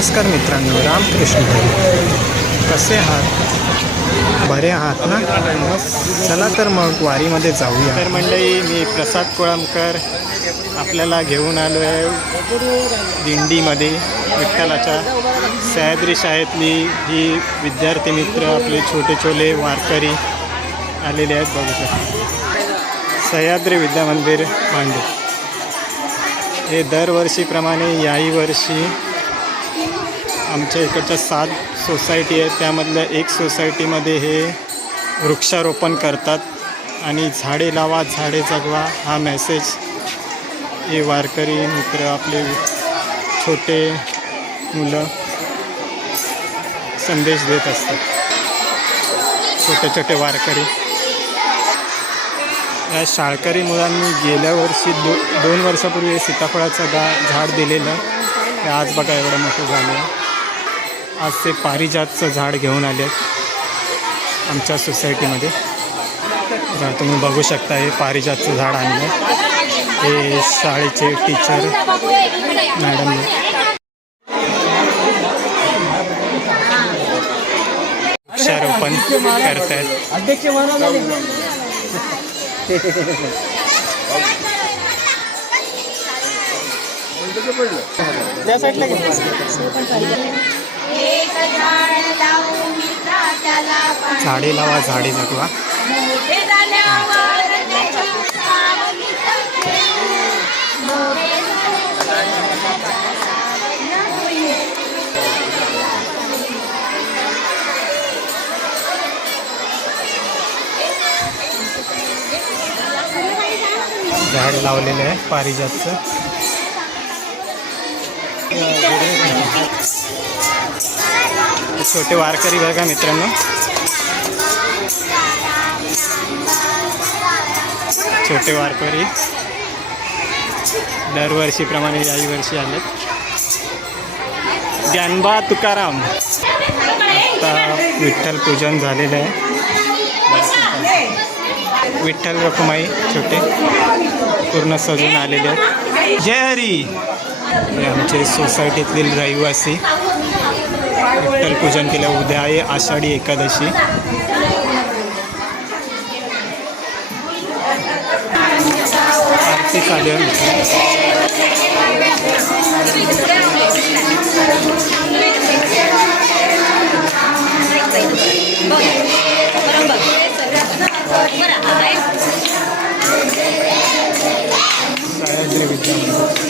नमस्कार मित्रांनो रामकृष्ण हरी कसे आहात? बरे आहात ना? चला तर मग वारीमध्ये जाऊया. तर मंडळी मी प्रसाद कोळंबकर आपल्याला घेऊन आलो आहे दिंडीमध्ये विठ्ठलाच्या सह्याद्री शाळेतली ही विद्यार्थी मित्र आपले छोटे छोले वारकरी आलेले आहेत बघू शकता. सह्याद्री विद्यामंदिर मांडू हे दरवर्षीप्रमाणे याही वर्षी आमच्या इकडच्या सात सोसायटी आहेत. त्यामधल्या एक सोसायटीमध्ये हे वृक्षारोपण करतात आणि झाडे लावा झाडे जगवा हा मेसेज हे वारकरी मित्र आपले छोटे मुलं संदेश देत असतात. छोटे छोटे वारकरी. या शाळकरी मुलांनी गेल्या वर्षी दो दोन वर्षापूर्वी सीताफळाचं गा झाड दिलेलं. ते आज बघा एवढं मोठं झालं आहे आज ते पारिजातचं झाड घेऊन आले आहेत आमच्या सोसायटीमध्ये. तर तुम्ही बघू शकता हे पारिजातचं झाड आणलं हे शाळेचे टीचर मॅडम वृक्षारोपण करतायत. अध्यक्ष महाराज त्या साईडला झाड लावा झाडे जगवा. झाड लावलेलं आहे पारिजातचं छोटे वारकरी बघा मित्रांनो. छोटे वारकरी. दरवर्षीप्रमाणे याही वर्षी आलेत. ज्ञानबा तुकाराम. आता विठ्ठल पूजन झालेलं आहे. विठ्ठल रखुमाई छोटे. पूर्ण सजून आलेले आहेत. जय हरी. आमचे सोसायटीतील रहिवासी. विठ्ठल पूजन केलं उद्या आहे आषाढी एकादशी. आरती चालू आहे सह्याद्री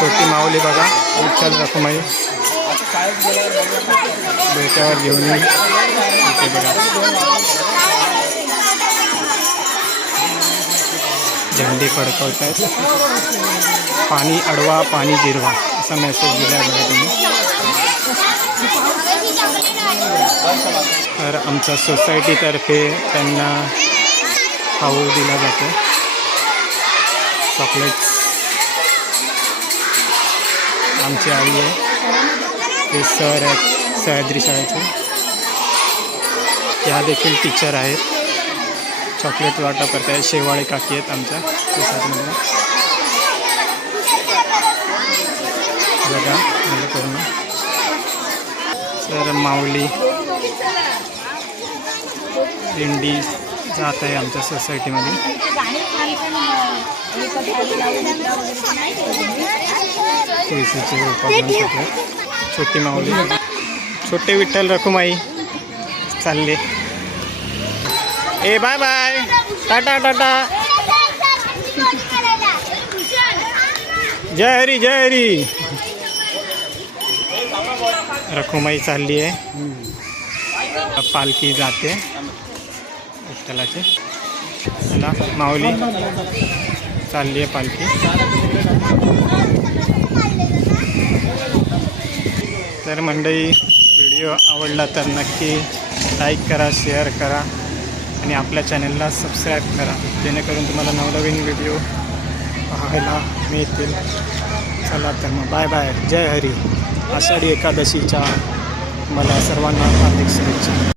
छोटी माऊली बघा. विठ्ठल रखुमाई बेटावर घेऊन येईल इथे आहेत पाणी अडवा, पाणी जिरवा, असा मेसेज दिला बघा तुम्ही. तर आमच्या सोसायटीतर्फे त्यांना दिला जातो. चॉकलेट्स आमची आई आहे. ते सर आहेत सह्याद्री शाळेचे. त्या देखील टीचर आहेत. चॉकलेट वाटप करत आहेत शेवाळे काकी आहेत आमच्या सोसायटीमध्ये बघा म्हणजे करून. सर माऊली दिंडी जात आहे आमच्या सोसायटीमध्ये. तुळशीचे सगळे छोटी माऊली. छोटे विठ्ठल रखुमाई. चालले. ए बाय बाय टाटा टाटा. जय हरी जय हरी. रखुमाई चालली आहे. पालखी जाते. विठ्ठलाची चला माऊली. चालली आहे पालखी. तर मंडळी व्हिडिओ आवडला तर नक्की लाईक करा शेअर करा आणि आपल्या चॅनलला सबस्क्राईब करा. जेणेकरून तुम्हाला नवनवीन व्हिडिओ पाहायला मिळतील. चला तर मग बाय बाय. जय हरी. आषाढी एकादशीच्या मला सर्वांना हार्दिक शुभेच्छा.